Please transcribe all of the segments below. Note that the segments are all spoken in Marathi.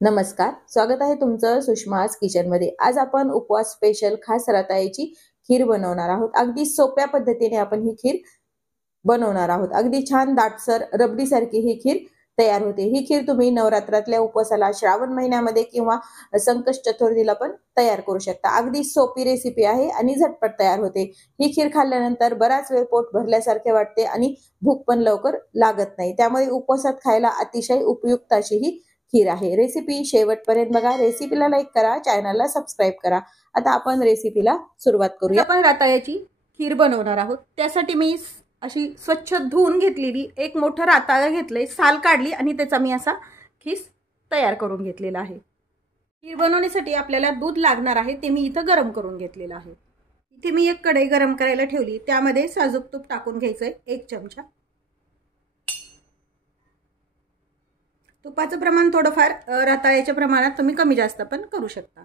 नमस्कार, स्वागत आहे तुमचं सुषमाज किचनमध्ये। आज आपण उपवास स्पेशल खास रताळ्याची खीर बनवणार आहोत। अगदी सोप्या पद्धतीने आपण ही खीर बनवणार आहोत। अगदी छान दाटसर रबडी सारखी ही खीर तयार होते। ही खीर तुम्ही नवरात्रातल्या उपवासाला, श्रावण महिन्यामध्ये किंवा संकष्ट चतुर्थीला पण तयार करू शकता। अगदी सोपी रेसिपी आहे आणि झटपट तयार होते। ही खीर खाल्ल्यानंतर बराच वेळ पोट भरल्यासारखे वाटते आणि भूक पण लवकर लागत नाही। त्यामुळे उपवासात खायला अतिशय उपयुक्त अशी ही खीर आहे। रेसिपी शेवटपर्यंत बघा। रेसिपीला लाईक करा, चॅनलला सबस्क्राइब करा। आता आपण रेसिपीला सुरुवात करूया। आपण रताळ्याची खीर बनवणार आहोत। त्यासाठी मी अशी स्वच्छ धुवून घेतलेली एक मोठं रताळं घेतले, साल काढली आणि त्याचा मी असा खीस तयार करून घेतलेला आहे। खीर बनवण्यासाठी आपल्याला दूध लागणार आहे, ते मी इथं गरम करून घेतलेलं आहे। इथे मी एक कढई गरम करायला ठेवली, त्यामध्ये साजूक तूप टाकून घ्यायचंय 1 चमचा। तुपाचं प्रमाण थोडंफार रताळ्याच्या प्रमाणात तुम्ही कमी जास्त पण करू शकता।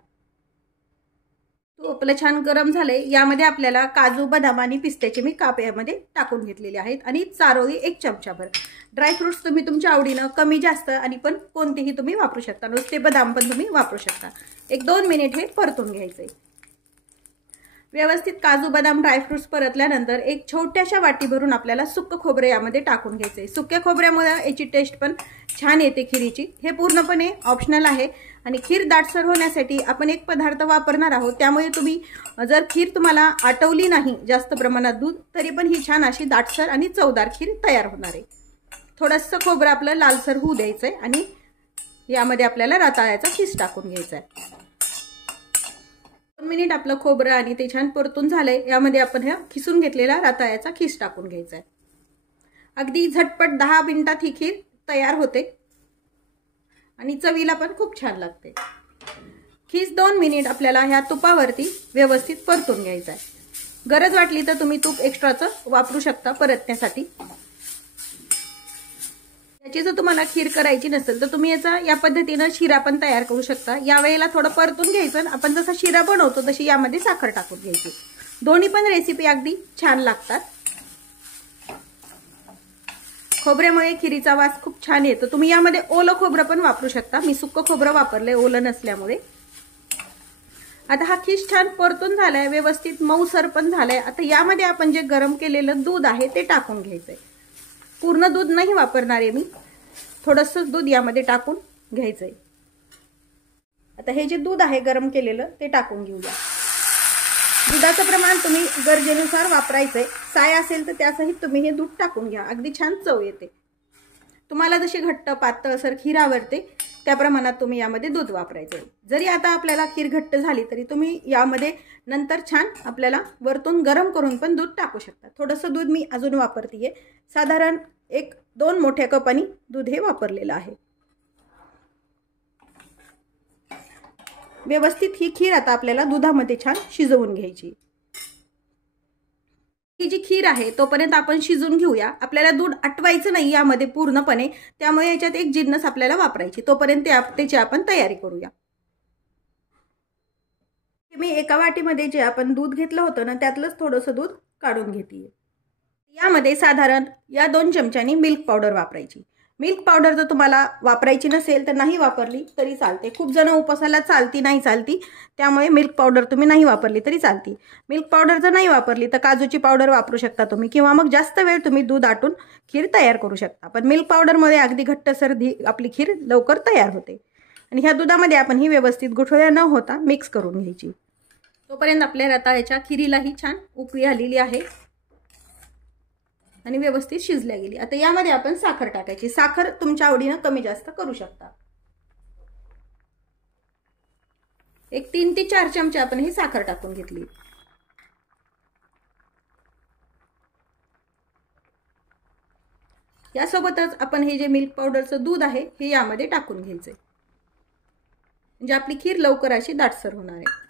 तूप आपलं छान गरम झाले, यामध्ये आपल्याला काजू, बदाम आणि पिस्त्याचे मी काप यामध्ये टाकून घेतलेले आहेत आणि चारोळी 1 चमचाभर। ड्रायफ्रुट्स तुम्ही तुमच्या आवडीनं कमी जास्त आणि पण कोणतेही तुम्ही वापरू शकता, नुसते बदाम पण तुम्ही वापरू शकता। 1-2 मिनिट हे परतून घ्यायचे। व्यवस्थित काजू, बदाम, ड्रायफ्रुट्स परतल्यानंतर एक छोट्याशा वाटी भरून आपल्याला सुक्क खोबरे यामध्ये टाकून घ्यायचे। सुक्या खोबऱ्यामुळे याची टेस्ट पण छान येते खीरीची। हे पूर्णपणे ऑप्शनल आहे आणि खीर दाटसर होण्यासाठी आपण एक पदार्थ वापरणार आहोत, त्यामुळे तुम्ही जर खीर तुम्हाला आटवली नाही जास्त प्रमाणात दूध, तरी पण ही छान अशी दाटसर आणि चवदार खीर तयार होणार आहे। थोडंसं खोबरं आपलं लालसर होऊ द्यायचंय आणि यामध्ये आपल्याला रताळ्याचा खीस टाकून घ्यायचा आहे। 2 मिनिट आपलं खोबरं आणि ते छान परतून झालंय, यामध्ये आपण हा खिसून घेतलेला रताळ्याचा खीस टाकून घ्यायचा आहे। अगदी झटपट 10 मिनिटात ही खीर तयार होते आणि चवीला पण खूप छान लागते। खीस 2 मिनिट आपल्याला ह्या तुपावरती व्यवस्थित परतून घ्यायचा आहे। गरज वाटली तर तुम्ही तूप एक्स्ट्राचं वापरू शकता परतण्यासाठी। याची जर तुम्हाला खीर करायची नसेल तर तुम्ही या पद्धतीने शिरा पण तयार करू शकता। या वेळेला थोडं परतून घ्यायचं, आपण जसा शिरा बनवतो तशी यामध्ये साखर टाकून घ्यायची। दोन्ही पण रेसिपी अगदी छान लागतात। खोबऱ्यामुळे खीरीचा वास खूप छान येतो। तुम्ही यामध्ये ओलं खोबरं पण वापरू शकता, मी सुक्क खोबरं वापरले ओलं नसल्यामुळे। आता हा खीस छान परतून झालाय, व्यवस्थित मऊसर पण झालाय। आता यामध्ये आपण जे गरम केलेलं दूध आहे ते टाकून घ्यायचंय। पूर्ण दूध नाही वापरणार आहे मी, थोडंसं दूध यामध्ये टाकून घ्यायचंय। आता हे जे दूध आहे गरम केलेलं ते टाकून घेऊया। दुधाचं प्रमाण तुम्ही गरजेनुसार वापरायचंय। साय असेल तर त्यासहित तुम्ही हे दूध टाकून घ्या, अगदी छान चव येते। तुम्हाला जशी घट्ट पातळसर खीर आवडते त्या प्रमाणात तुम्ही यामध्ये दूध वापरायचंय। जरी आता आपल्याला खीर घट्ट झाली तरी तुम्ही यामध्ये नंतर छान आपल्याला वरतून गरम करून पण दूध टाकू शकता। थोडंसं दूध मी अजून वापरतेय, साधारण 1-2 मोठ्या कपानी दूध हे वापरलेलं आहे। व्यवस्थित ही खीर आता आपल्याला दुधामध्ये छान शिजवून घ्यायची। ही जी खीर आहे तोपर्यंत आपण शिजून घेऊया। आपल्याला दूध आटवायचं नाही यामध्ये पूर्णपणे, त्यामुळे याच्यात एक जिन्नस आपल्याला वापरायची, तोपर्यंत त्याची आपण तयारी करूया। मी एका वाटीमध्ये जे आपण दूध घेतलं होतं ना, त्यातलंच थोडंसं दूध काढून घेते। यामध्ये साधारण 2 चमच्यांनी मिल्क पावडर वापरायची। मिल्क पावडर जर तुम्हाला वापरायची नसेल तर नाही वापरली तरी चालते। खूप जण उपवासाला चालती नाही चालती, त्यामुळे मिल्क पावडर तुम्ही नाही वापरली तरी चालती। मिल्क पावडर जर नाही वापरली तर काजूची पावडर वापरू शकता तुम्ही, किंवा मग जास्त वेळ तुम्ही दूध आटून खीर तयार करू शकता। पण मिल्क पावडरमध्ये अगदी घट्टसर आपली खीर लवकर तयार होते। आणि ह्या दुधामध्ये आपण ही व्यवस्थित गुठळ्या न होता मिक्स करून घ्यायची। तोपर्यंत आपल्या रताळ्याच्या खीरीलाही छान उकळी आलेली आहे आणि व्यवस्थित शिजल्या गेली। आता यामध्ये आपण साखर टाकायची। साखर तुमच्या आवडीनं कमी जास्त करू शकता। 3 ते 4 चमचे आपण ही साखर टाकून घेतली। यासोबतच आपण हे जे मिल्क पावडरचं दूध आहे हे यामध्ये टाकून घ्यायचंय, म्हणजे आपली खीर लवकर अशी दाटसर होणार आहे।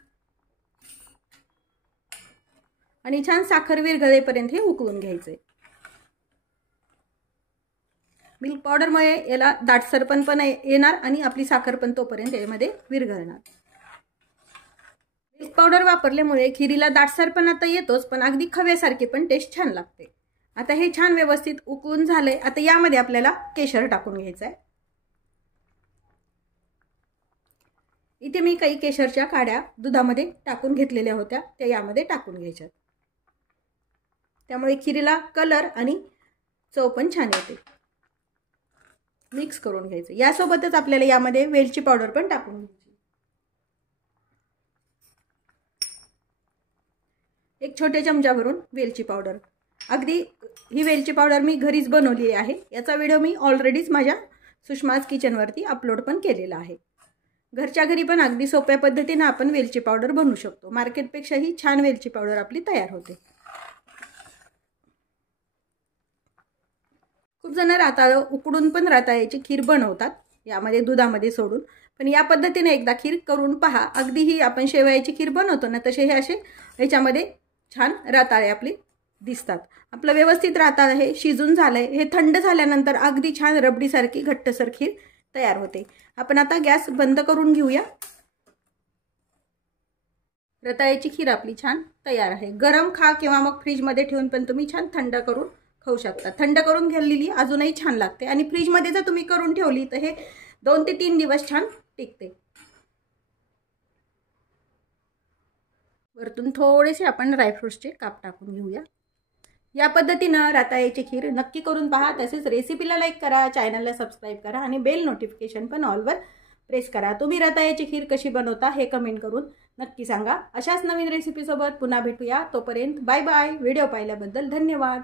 आणि छान साखर विरघळेपर्यंत हे उकळून घ्यायचंय। मिल्क पावडरमुळे याला दाटसरपण पण येणार आणि आपली साखर पण तोपर्यंत यामध्ये विरघळणार। मिल्क पावडर वापरल्यामुळे खीरीला दाटसरपणा तर येतोच, पण अगदी खव्यासारखी पण टेस्ट छान लागते। आता हे छान व्यवस्थित उकळून झालंय। आता यामध्ये आपल्याला केशर टाकून घ्यायचं आहे। इथे मी काही केशरच्या काड्या दुधामध्ये टाकून घेतलेल्या होत्या, त्या यामध्ये टाकून घ्यायच्यात. त्यामुळे खिरीला कलर आणि चव पण छान येते. मिक्स करून घ्यायचं. यासोबतच आपल्याला यामध्ये वेलची पावडर पण टाकून घ्यायची. एक छोट्या चमच्यावरून वेलची पावडर. अगदी ही वेलची पावडर मी घरीच बनवली आहे. याचा व्हिडिओ मी ऑलरेडीच माझ्या सुषमाज किचनवरती अपलोड पण केलेला आहे. घरच्या घरी पण अगदी सोप्या पद्धतीने आपण वेलची पावडर बनवू शकतो. मार्केटपेक्षाही छान वेलची पावडर आपली तयार होते. खूप जण रताळं उकडून पण रताळ्याची खीर बनवतात, यामध्ये दुधामध्ये सोडून. पण या पद्धतीने एकदा खीर करून पहा. अगदी ही आपण शेवयाची खीर बनवतो ना, तसे हे असे याच्यामध्ये छान रताळे आपले दिसतात. आपलं व्यवस्थित रताळं हे शिजून झालंय. हे थंड झाल्यानंतर अगदी छान रबडीसारखी घट्टसर खीर तयार होते. आपण आता गॅस बंद करून घेऊया. रताळ्याची खीर आपली छान तयार आहे. गरम खा किंवा मग फ्रीजमध्ये ठेवून पण तुम्ही छान थंड करून खाऊ शकता. थंड करून घेतलेली अजूनही छान लागते आणि फ्रीजमध्ये जर तुम्ही करून ठेवली तर हे 2 ते 3 दिवस छान टिकते. वरतून थोडेसे आपण ड्रायफ्रुट्सचे काप टाकून घेऊया. या पद्धतीनं रताळ्याची खीर नक्की करून पहा. तसेच रेसिपीला लाईक करा, चॅनलला सबस्क्राईब करा आणि बेल नोटिफिकेशन पण ऑलवर प्रेस करा. तुम्ही रताळ्याची खीर कशी बनवता हे कमेंट करून नक्की सांगा. अशाच नवीन रेसिपीसोबत पुन्हा भेटूया. तोपर्यंत बाय बाय. व्हिडिओ पाहिल्याबद्दल धन्यवाद.